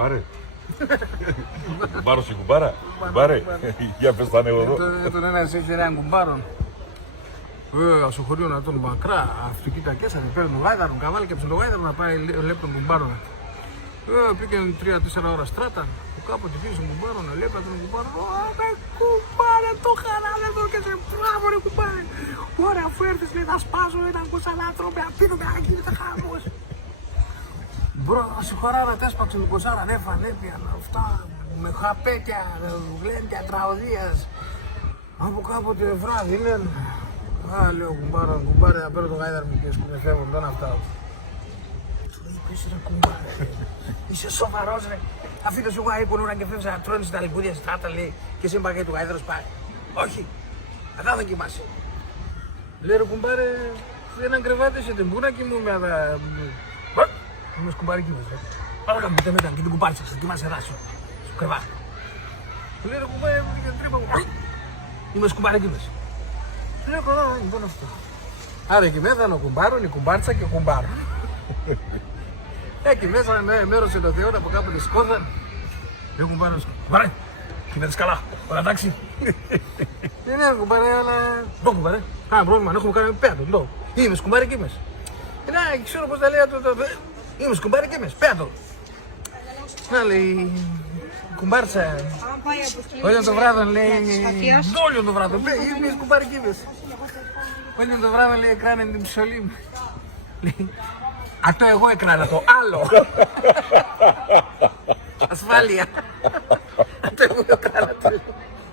Κουμπάρε. Κουμπάρος και κουμπάρα. Κουμπάρε. Για πες τα νεύω εδώ. Τον ένας έχει έναν κουμπάρον. Στο χωριό να τον μακρά, αυτοκίνητα κέσανε, παίρνουν τον γάιδαρο, καβάλει και τον γάιδαρο να πάει λέπει τον κουμπάρον. Πήγαινε 3-4 ώρα στράτα, που κάποτε πήγε στον κουμπάρον, λέπει τον κουμπάρον. Με κουμπάρε, το χαράλε εδώ και σε μπράβο ρε κουμπάρε. Ωραία, αφού έρθεις λέει θα σπάσω, ήταν 200 άνθρωποι, απίνομαι, γίνεται χαμός. Μπρο, συγχωράρα, τέσπαξε με 20 νέφαν, έπιαν αυτά, με χαπέκια, γλέντια, τραωδίας. Από κάποτε βράδυ λένε. Λέω κουμπάρε, να παίρνω τον γάιδαρο μου και σκουνεφεύω, δεν αυτά. Του είπες ρε κουμπάρε, είσαι σοβαρός ρε. Αφήνω σου γάι κουνούρα και φεύγεις να τρώνεις τα λιμπούδια στράτα λέει και εσύ μπαγέ του γάιδαρος πάει. Όχι, θα δοκιμάσει. Λέει ρε κουμπάρε, δεν κρεβάτε σε την πούνα και μου με αδα... Είμαι σκουμπάρι κύβες ρε. Άρα καμπείτε μετά και την κουμπάρισα, θα κοιμάσαι ράσιο. Σου κρεβάτε. Λέει ρε κουμπάρε, μου πήγε τρύπα μου. Είμαι σκουμπάρι κύβες. Λέω καλά, λοιπόν αυτό. Άρα εκεί μέσα είναι ο κουμπάρον, η κουμπάρτσα και ο κουμπάρο. Εκεί μέσα μέρος είναι το Θεό από κάπου τη σκόρδα. Λέω κουμπάρος, κουμπάρε, κοιμέτες καλά, όλα εντάξει. Ναι, κουμπάρε, αλλά... Ω κουμπάρε, κάνα πρόβλημα, έχουμε κάνει πέτο, το. Είμαι σκουμπάρι κι είμαι. Ναι, ξέρω πώς τα λέει το... Είμαι σκουμπάρι κι είμαι, πέτο. Να λέει... Κουμπάρτσα. Όλο το βράδυ λέει. Όλο το βράδυ. Είμαι κουμπάρι κύβες. Όλο το βράδυ λέει εκράνε την ψωλή μου. Αυτό εγώ έκρανα το άλλο. Ασφάλεια. Αυτό εγώ έκρανα το.